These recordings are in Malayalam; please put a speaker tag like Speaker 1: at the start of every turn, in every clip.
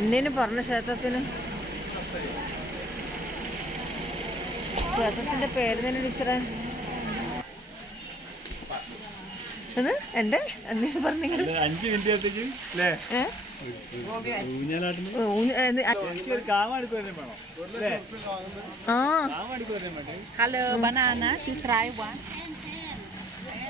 Speaker 1: എന്തേലും പറഞ്ഞ ക്ഷേത്രത്തിന്? ക്ഷേത്രത്തിന്റെ പേര് തന്നെ ടീച്ചറെ എന്റെ എന്തേലും
Speaker 2: പറഞ്ഞു അഞ്ച് മിനിറ്റ് ആത്തേക്ക് അല്ലേ?
Speaker 1: ഏ?
Speaker 2: ഊഞ്ഞാലാട്ടുന്നു
Speaker 1: ഓ,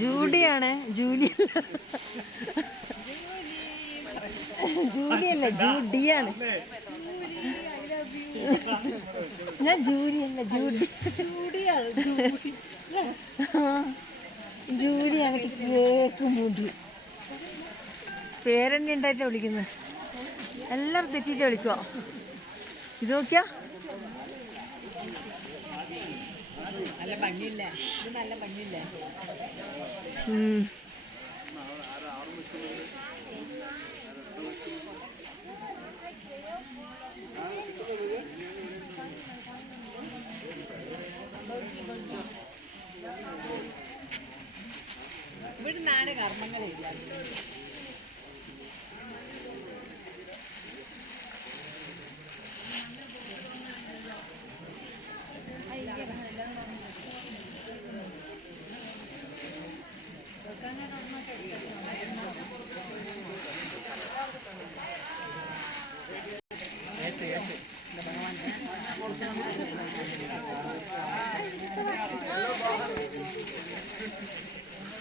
Speaker 1: ജൂഡിയാണ് ജൂലി ജൂലിയല്ല ജൂഡിയാണ്. ഞാൻ ജൂലിയല്ല ജൂഡി. ജൂലിയാണ് കേക്ക് മുടി. പേരെന്നെ ഉണ്ടായിട്ട് വിളിക്കുന്നത്. എല്ലാവരും തെറ്റിയിട്ട് വിളിക്കുക ഇത് നോക്കിയാ?
Speaker 3: നല്ല ഭംഗിയില്ലേ? ഇത് നല്ല ഭംഗിയില്ലേ? ഇവിടെ നാട് കർമ്മങ്ങളില്ല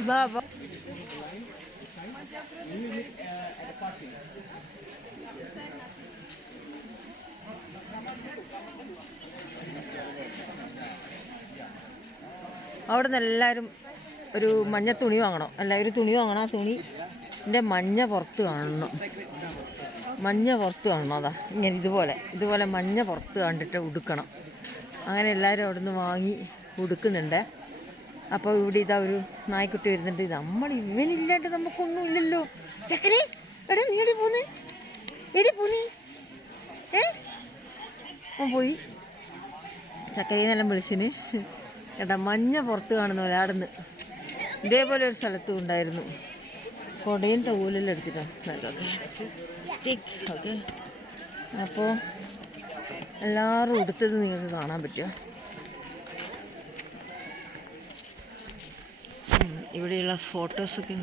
Speaker 1: വാ അവിടെ നിന്ന് എല്ലാവരും ഒരു മഞ്ഞ തുണി വാങ്ങണം. എല്ലാവരും തുണി വാങ്ങണം. ആ തുണി എന്റെ മഞ്ഞ പുറത്ത് കാണണം. മഞ്ഞ പുറത്ത് കാണണം അതാ. ഇങ്ങനെ ഇതുപോലെ ഇതുപോലെ മഞ്ഞ പുറത്ത് കണ്ടിട്ട് ഉടുക്കണം. അങ്ങനെ എല്ലാവരും അവിടെ നിന്ന് വാങ്ങി ഉടുക്കുന്നുണ്ട്. അപ്പോൾ ഇവിടെ ഇതാ ഒരു നായ്ക്കുട്ടി വരുന്നുണ്ട്. നമ്മൾ ഇവനില്ലാണ്ട് നമുക്കൊന്നും ഇല്ലല്ലോ. ചക്കലേ എടാ നീ എടി പോന്ന്? എടി പോന്ന് ഏ? അവൻ പോയി. ചക്കരയെന്നെല്ലാം വിളിച്ചിന്. എടാ മഞ്ഞ പുറത്ത് കാണുന്ന പോലെ ആടുന്ന് ഇതേപോലെ ഒരു സ്ഥലത്തും ഉണ്ടായിരുന്നു. കൊടയും ടൗലെല്ലാം എടുത്തിട്ടാണ്. സ്റ്റിക്ക് ഓക്കെ അപ്പോൾ എല്ലാവരും ഉടുത്തത് നിങ്ങൾക്ക് കാണാൻ പറ്റുമോ ഇവിടെയുള്ള ഫോട്ടോസൊക്കെ.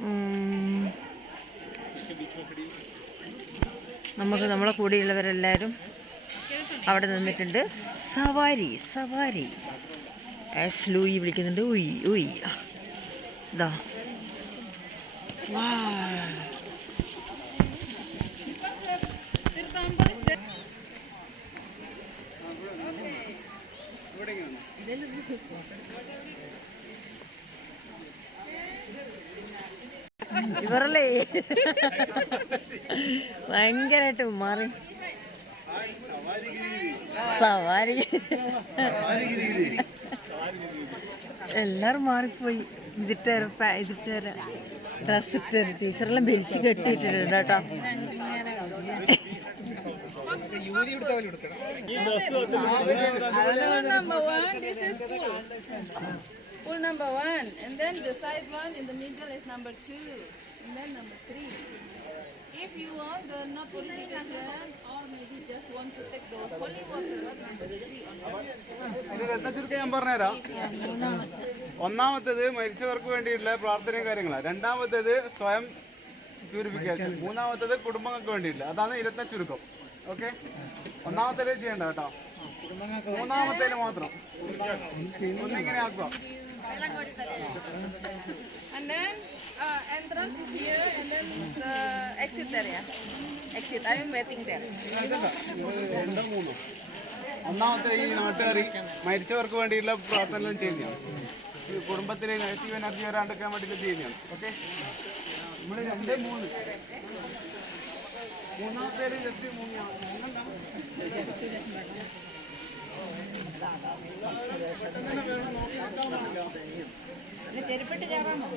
Speaker 1: ഉം. നമുക്ക് നമ്മളെ കൂടെയുള്ളവരെല്ലാവരും അവിടെ നിന്നിട്ടുണ്ട്. സവാരി സവാരി. എസ് ലൂയി വിളിക്കുന്നുണ്ട്. ഉയ് ഉയ്. ഇതാ വാ. ഇവരല്ലേ? ഭയങ്കരമായിട്ട് മാറി. സവാരി. എല്ലാരും മാറിപ്പോയി. ഇതിട്ടേര ഇതിട്ടേര. ഡ്രസ് ഇട്ടേര. ടീച്ചറെല്ലാം വലിച്ച് കെട്ടിയിട്ടിട്ടുണ്ട് കേട്ടോ.
Speaker 4: യൂരി എടുത്ത പോലെ എടുക്കണം. If you want the Napoleon concern or maybe just want to take the holy water number three on
Speaker 5: your ഒന്നാമത്തേത് മരിച്ചവർക്ക് വേണ്ടിയിട്ടുള്ള പ്രാർത്ഥനയും കാര്യങ്ങളാണ് രണ്ടാമത്തേത് സ്വയം പ്യൂരിഫിക്കേഷൻ മൂന്നാമത്തേത് കുടുംബങ്ങൾക്ക് വേണ്ടിയിട്ടുള്ള. അതാണ് ഇരുപത്തി ചുരുക്കം. ഓക്കെ? ഒന്നാമത്തെ ചെയ്യണ്ട കേട്ടോ. മൂന്നാമത്തേൽ മാത്രം. ഒന്നിങ്ങനെ ആക്കുക.
Speaker 4: And then uh, entrance is here, and then the exit there, yeah. Exit. I am waiting there.
Speaker 5: ഒന്നാമത്തെ ഈ നാട്ടുകാരി മരിച്ചവർക്ക് വേണ്ടിയിട്ടുള്ള പ്രാർത്ഥന ചെയ്യുന്നതാണ് ഈ കുടുംബത്തിലെ നെഗറ്റീവ് എനർജി വരാണ്ടിരിക്കാൻ വേണ്ടിയിട്ട് ചെയ്യുന്നതാണ് ഓക്കെ? നമ്മൾ രണ്ട് മൂന്ന്. മൂന്നാമത്തേൽ ജസ്റ്റ് മുങ്ങണ്ട.
Speaker 3: ചെരുപ്പിട്ട് കയറാമോ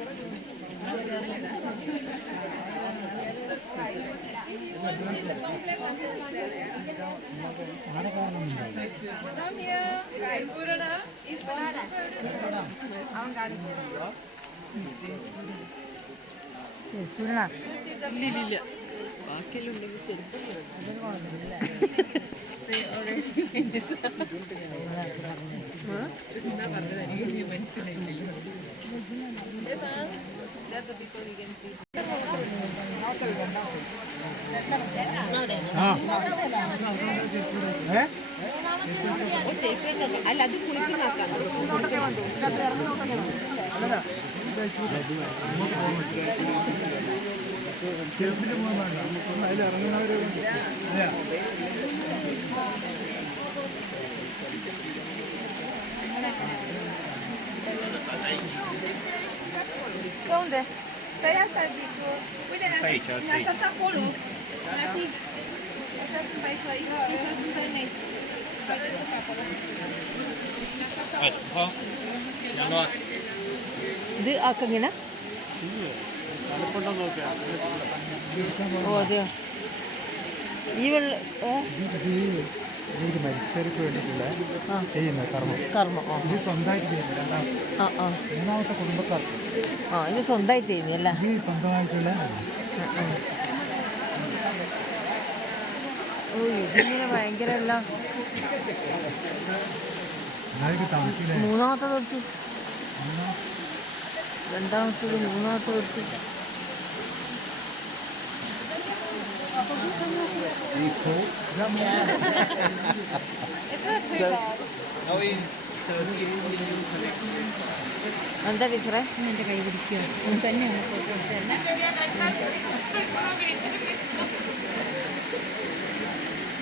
Speaker 4: അവൻ banana.
Speaker 3: ഇല്ലില്ല ബാക്കിയെല്ലാം ഉണ്ടെങ്കിൽ ചെരുപ്പ്
Speaker 4: Say already finished.
Speaker 3: എന്താ പറഞ്ഞത് എനിക്ക് മനസ്സിലായില്ല
Speaker 4: Yes, ma'am. That's the people you can see.
Speaker 3: ഓ ചേച്ചി അല്ല അത് കുളിക്കുന്നാക്കാം
Speaker 4: ¿Dónde? Saya sabiku. Pwede na. Nasa sa polo. Nasi. Nasa sa may sa iyo.
Speaker 1: ഓ അതെയോ? ഈ വെള്ളം
Speaker 2: മരിച്ചവർക്ക് വേണ്ടിയിട്ടുള്ള ചെയ്യുന്ന കർമ്മം.
Speaker 1: കർമ്മം ആ.
Speaker 2: ഇത് സ്വന്തമായിട്ട് രണ്ടാമത്തെ
Speaker 1: ആ ആ.
Speaker 2: മൂന്നാമത്തെ കുടുംബക്കാർക്ക്.
Speaker 1: ആ ഇത് സ്വന്തമായിട്ട് ചെയ്യുന്നല്ലേ
Speaker 2: ഇത് സ്വന്തമായിട്ടുള്ള
Speaker 1: ഓ ഇതിങ്ങനെ ഭയങ്കര
Speaker 2: നിങ്ങൾക്ക്
Speaker 1: മൂന്നാമത്തെ തൊട്ട്. രണ്ടാമത്തത് മൂന്നാമത്തെ വരുത്തി എന്താ ടീച്ചറെ?
Speaker 3: എന്റെ കൈ പിടിക്കുക തന്നെയാണ്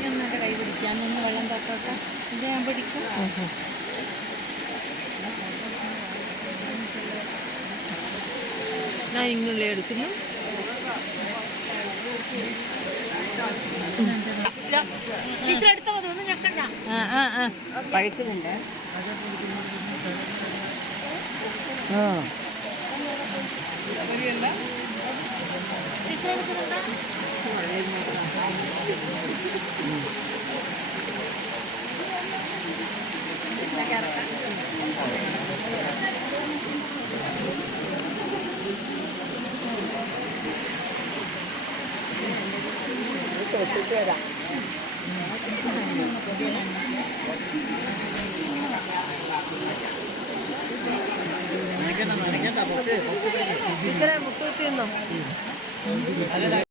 Speaker 3: ഞാൻ കൈ പിടിക്കാൻ ഒന്ന് വെള്ളം തൊട്ടോട്ടെ. ഇത് ഞാൻ പിടിക്കും
Speaker 1: ഇങ്ങനെ എടുക്കുന്നു. പഴുക്കുന്നുണ്ട്. ആ. ടീച്ചർ എടുക്കുന്നുണ്ടോ? ടീച്ചറെ മുട്ടുകുത്തി നിന്നോ